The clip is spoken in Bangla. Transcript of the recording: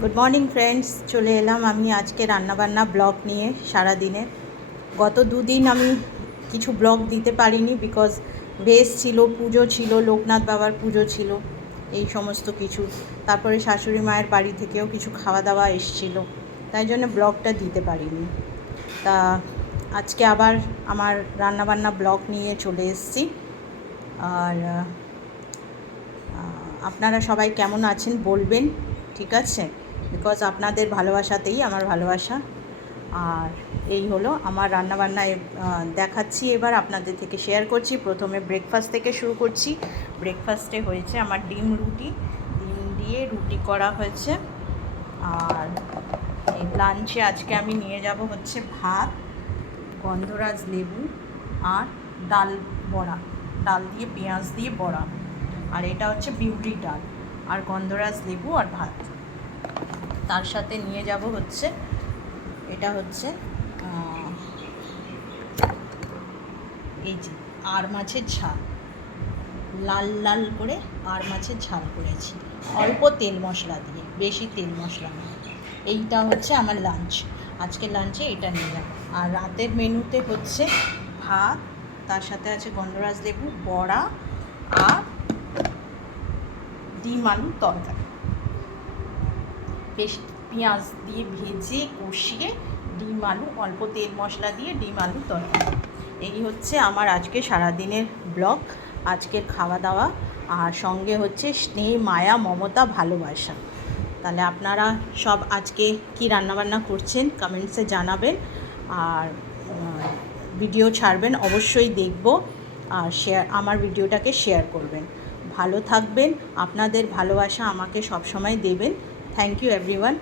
গুড মর্নিং ফ্রেন্ডস, চলে এলাম আমি আজকে রান্নাবান্না ব্লগ নিয়ে। সারা দিনে গত দুদিন আমি কিছু ব্লগ দিতে পারিনি, বিকজ বেশ ছিল, পুজো ছিল, লোকনাথ বাবার পুজো ছিল, এই সমস্ত কিছু। তারপরে শাশুড়ি মায়ের বাড়ি থেকেও কিছু খাওয়া দাওয়া এসেছিলো, তাই জন্য ব্লগটা দিতে পারিনি। তা আজকে আবার আমার রান্নাবান্না ব্লগ নিয়ে চলে এসেছি। আর আপনারা সবাই কেমন আছেন বলবেন, ঠিক আছে? বিকজ আপনাদের ভালোবাসাতেই আমার ভালোবাসা। আর এই হলো আমার রান্নাবান্না দেখাচ্ছি, এবার আপনাদের থেকে শেয়ার করছি। প্রথমে ব্রেকফাস্ট থেকে শুরু করছি। ব্রেকফাস্টে হয়েছে আমার ডিম দিয়ে রুটি করা হয়েছে। আর এই লাঞ্চে আজকে আমি নিয়ে যাব হচ্ছে ভাত, গন্ধরাজ লেবু আর ডাল দিয়ে পেঁয়াজ দিয়ে বড়া। আর এটা হচ্ছে বিউলি ডাল আর গন্ধরাজ লেবু আর ভাত। তার সাথে নিয়ে যাব হচ্ছে, এটা হচ্ছে এই যে আর মাছের ঝাল, লাল লাল করে আর মাছের ঝাল করেছি, অল্প তেল মশলা দিয়ে, বেশি তেল মশলা না। এইটা হচ্ছে আমার লাঞ্চ। আজকে লাঞ্চে এটা নিয়ে যাব। আর রাতের মেনুতে হচ্ছে ভাত, তার সাথে আছে গন্ধরাজ লেবু, বড়া আর ডিম আলু তরকারি। বেশ পেঁয়াজ দিয়ে ভেজে কষিয়ে ডিম আলু, অল্প তেল মশলা দিয়ে ডিম আলু তরকারি। এই হচ্ছে আমার আজকে সারাদিনের ব্লগ, আজকের খাওয়া দাওয়া। আর সঙ্গে হচ্ছে স্নেহ, মায়া, মমতা, ভালোবাসা। তাহলে আপনারা সব আজকে কি রান্নাবান্না করছেন কমেন্টসে জানাবেন। আর ভিডিও ছাড়বেন, অবশ্যই দেখব। আর আমার ভিডিওটাকে শেয়ার করবেন। ভালো থাকবেন, আপনাদের ভালোবাসা আমাকে সবসময় দেবেন। Thank you everyone.